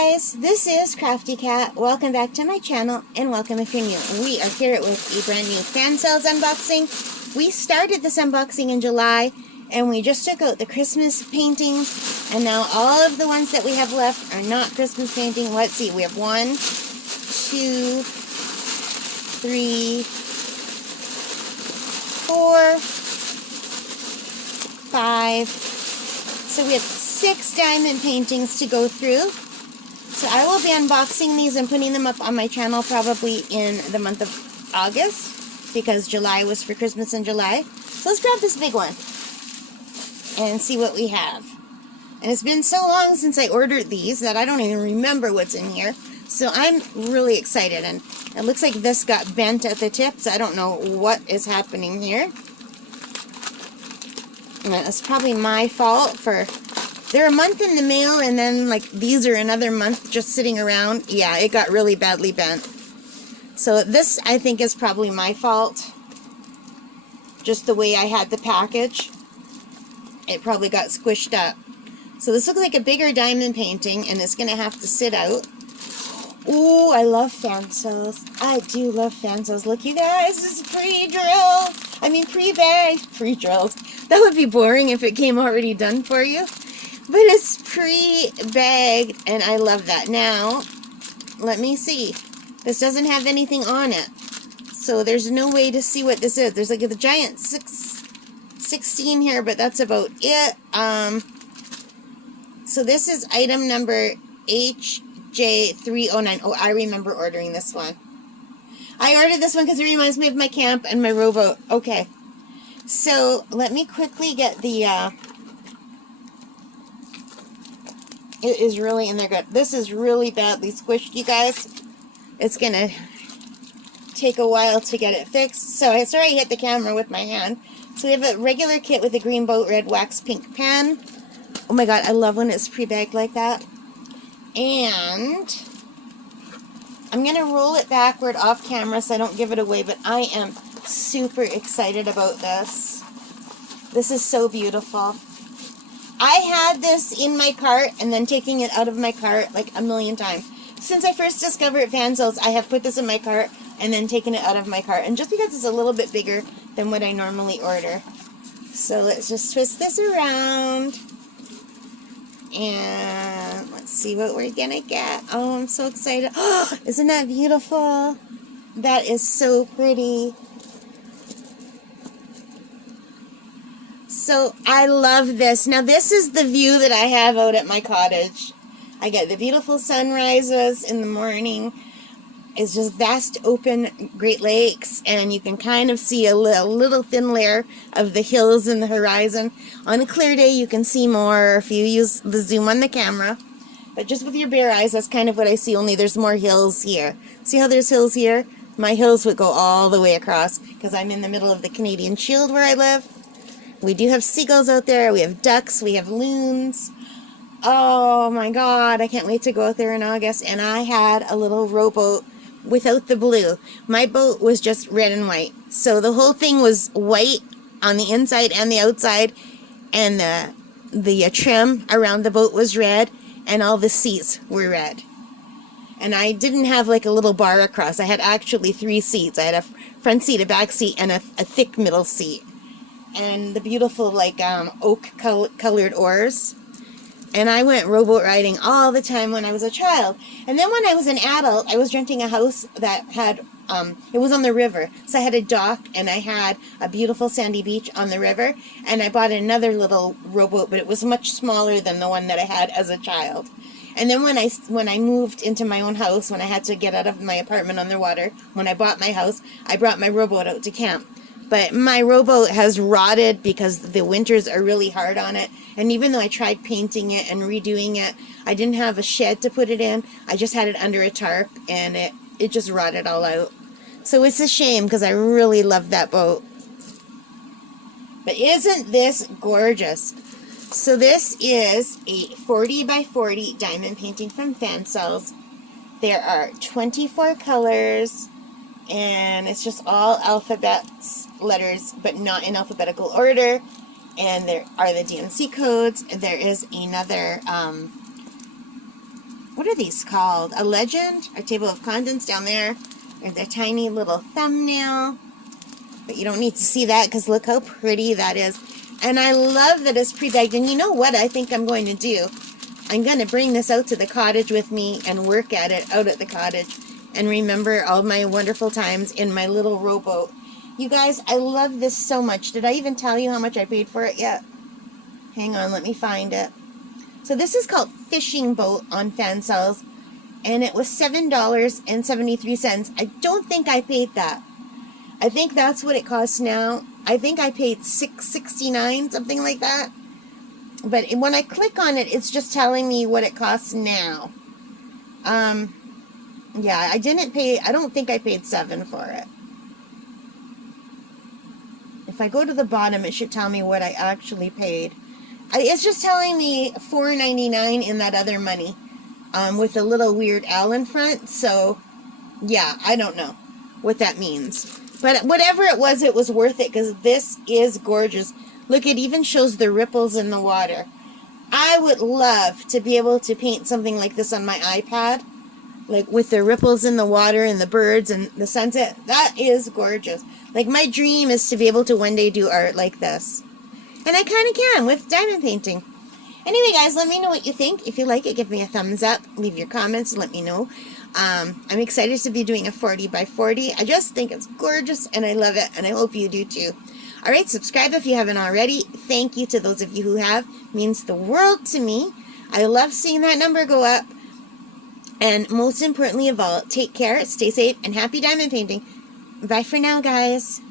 guys, this is Crafty Cat. Welcome back to my channel, and welcome if you're new. We are here with a brand new Fansells unboxing. We started this unboxing in July, and we just took out the Christmas paintings, and now all of the ones that we have left are not Christmas painting. Let's see, we have 1, 2, 3, 4, 5. So we have 6 diamond paintings to go through. So I will be unboxing these and putting them up on my channel probably in the month of August, because July was for Christmas in July. So let's grab this big one and see what we have. And it's been so long since I ordered these that I don't even remember what's in here. So I'm really excited, and it looks like this got bent at the tips. I don't know what is happening here. And it's probably my fault for... They're a month in the mail, and then, like, these are another month just sitting around. Yeah, it got really badly bent. So this, I think, is probably my fault. Just the way I had the package. It probably got squished up. So this looks like a bigger diamond painting, and it's going to have to sit out. Ooh, I love Fansells. I do love Fansells. Look, you guys, this is pre-drilled. I mean, pre-bagged. Pre-drilled. That would be boring if it came already done for you. But it's pre-bagged, and I love that. Now, let me see. This doesn't have anything on it. So there's no way to see what this is. There's like a giant 16 here, but that's about it. So this is item number HJ309. Oh, I remember ordering this one. I ordered this one because it reminds me of my camp and my rowboat. Okay. So let me quickly get the... It is really in there good. This is really badly squished, you guys. It's going to take a while to get it fixed. So I sorry I hit the camera with my hand. So we have a regular kit with a green boat red wax pink pen. Oh my god, I love when it's pre-bagged like that. And I'm going to roll it backward off camera so I don't give it away, but I am super excited about this. This is so beautiful. I had this in my cart and then taking it out of my cart like a million times. Since I first discovered Fansells, I have put this in my cart and then taken it out of my cart. And just because it's a little bit bigger than what I normally order. So let's just twist this around. And let's see what we're gonna get. Oh, I'm so excited. Oh, isn't that beautiful? That is so pretty. So I love this. Now this is the view that I have out at my cottage. I get the beautiful sunrises in the morning. It's just vast open Great Lakes, and you can kind of see a little thin layer of the hills in the horizon. On a clear day you can see more if you use the zoom on the camera. But just with your bare eyes, that's kind of what I see, only there's more hills here. See how there's hills here? My hills would go all the way across because I'm in the middle of the Canadian Shield where I live. We do have seagulls out there. We have ducks. We have loons. Oh my god, I can't wait to go out there in August. And I had a little rowboat without the blue. My boat was just red and white. So the whole thing was white on the inside and the outside. And the trim around the boat was red. And all the seats were red. And I didn't have like a little bar across. I had actually 3 seats. I had a front seat, a back seat, and a thick middle seat. And the beautiful, like, oak-colored oars. And I went rowboat riding all the time when I was a child. And then when I was an adult, I was renting a house that had, it was on the river. So I had a dock, and I had a beautiful sandy beach on the river. And I bought another little rowboat, but it was much smaller than the one that I had as a child. And then when I moved into my own house, when I had to get out of my apartment on the water, when I bought my house, I brought my rowboat out to camp. But my rowboat has rotted because the winters are really hard on it. And even though I tried painting it and redoing it, I didn't have a shed to put it in. I just had it under a tarp, and it just rotted all out. So it's a shame because I really love that boat. But isn't this gorgeous? So this is a 40 by 40 diamond painting from Fansells. There are 24 colors. And it's just all alphabets, letters, but not in alphabetical order. And there are the DMC codes. There is another what are these called? A legend? Our table of contents down there. There's their tiny little thumbnail. But you don't need to see that because look how pretty that is. And I love that it's pre-bagged. And you know what I think I'm going to do? I'm going to bring this out to the cottage with me and work at it out at the cottage. And remember all my wonderful times in my little rowboat. You guys, I love this so much. Did I even tell you how much I paid for it yet? Hang on, let me find it. So this is called Fishing Boat on Fansells. And it was $7.73. I don't think I paid that. I think that's what it costs now. I think I paid $6.69, something like that. But when I click on it, it's just telling me what it costs now. Yeah, I didn't pay, I don't think I paid $7 for it. If I go to the bottom, it should tell me what I actually paid. It's just telling me $4.99 in that other money. With a little weird L in front. So, yeah, I don't know what that means. But whatever it was worth it because this is gorgeous. Look, it even shows the ripples in the water. I would love to be able to paint something like this on my iPad. Like with the ripples in the water and the birds and the sunset. That is gorgeous. Like my dream is to be able to one day do art like this. And I kind of can with diamond painting. Anyway, guys, let me know what you think. If you like it, give me a thumbs up. Leave your comments and let me know. I'm excited to be doing a 40 by 40. I just think it's gorgeous, and I love it, and I hope you do too. All right, subscribe if you haven't already. Thank you to those of you who have. It means the world to me. I love seeing that number go up. And most importantly of all, take care, stay safe, and happy diamond painting. Bye for now, guys.